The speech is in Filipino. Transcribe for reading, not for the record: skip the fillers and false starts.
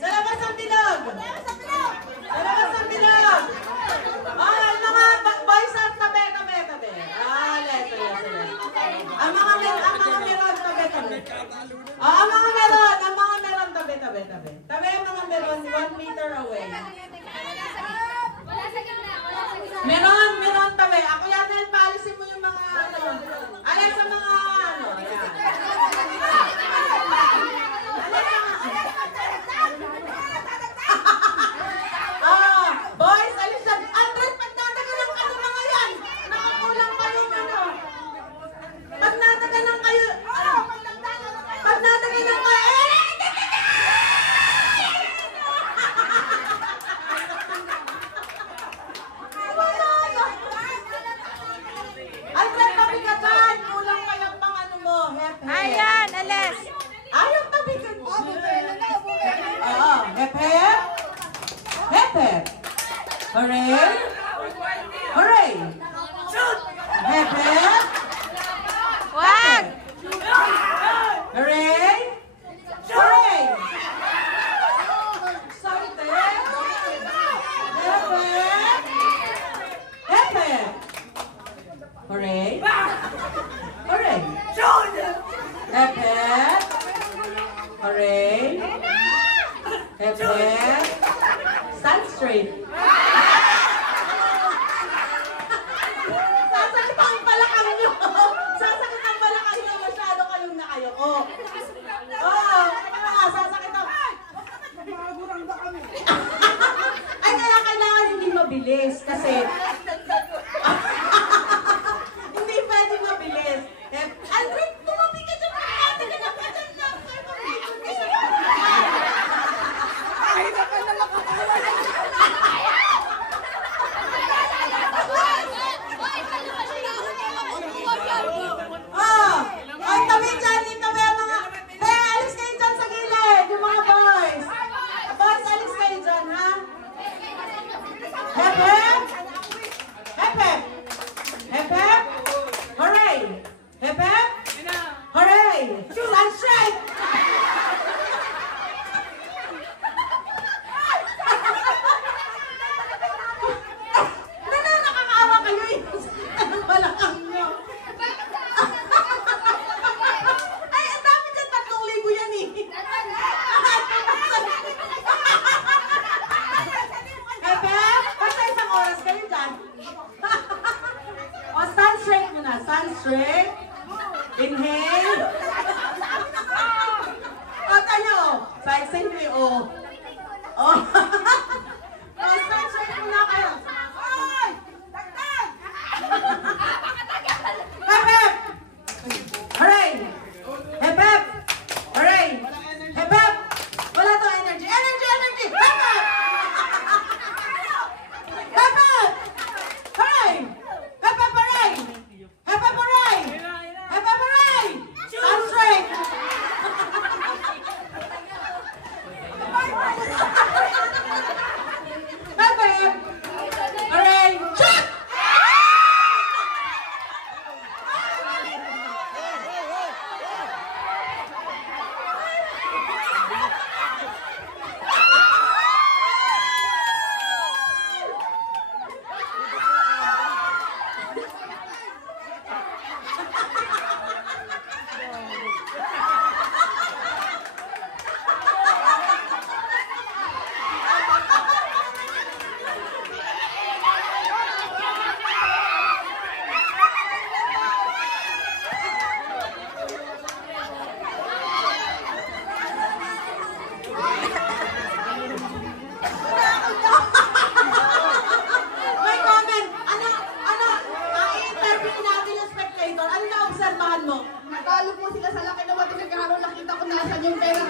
Sa labas ng bilog! Sa labas ng bilog! Ay, mga boys at tabi. Ah, leto yan sila. Ang mga meron, tabi. Ang mga meron, tabi. Tabi ang mga meron, 1 meter away. Meron, tabi. Ako yan, paalisin mo yung mga, alin sa mga, yan. Boys, alis na. Andres, pagdadagalan kayo mga yan. Nakakulang kayo ano. Pagdadagalan kayo. Pagdadagalan kayo. Andres, pabigatan. Kulang kayo pang ano mo. Ayan, alis. Ayaw pabigat. Oo, hep. Hooray! Hooray! Hep. Wag! Hooray! Hooray! Sante! Hep. Hooray! Hooray! Hep. Hooray! Hep. Stand straight. Sasakit ang balakang nyo. Sasakit ang balakang nyo. Masyado kayong nakayoko. Oo. Sasakit ang... Ay, kaya kailangan hindi mabilis. Kasi... hindi pwede mabilis. Alfred, tumabi ka dyan. Ate ka na pa dyan. Ay, tabi dyan, tabi ang mga... alis kayo dyan sa gilid, yung mga boys. Boys, alis kayo dyan, ha? Hep. Hooray! Hep. Hooray! Stand straight! Nakakaawa kayo eh. Anong balakang nyo? Ay, ang dami dyan, 3,000 yan eh. Basta isang oras kayo dyan. O, stand straight muna. Stand straight. Inhale. O, tayo. Side mo yung O. O. O, stand straight muna kayo. Ay! Tagtag! Hep! Hooray! Hep! Hooray! Hep! Wala to energy. Energy! Hep! Hep! Hooray! Hep! Hooray! Hep! Hooray! Hep! Hooray! Stand straight! Hep! Hooray! Check! Natalo po sila sa laki na matinig araw, nakita ko nasan yung pera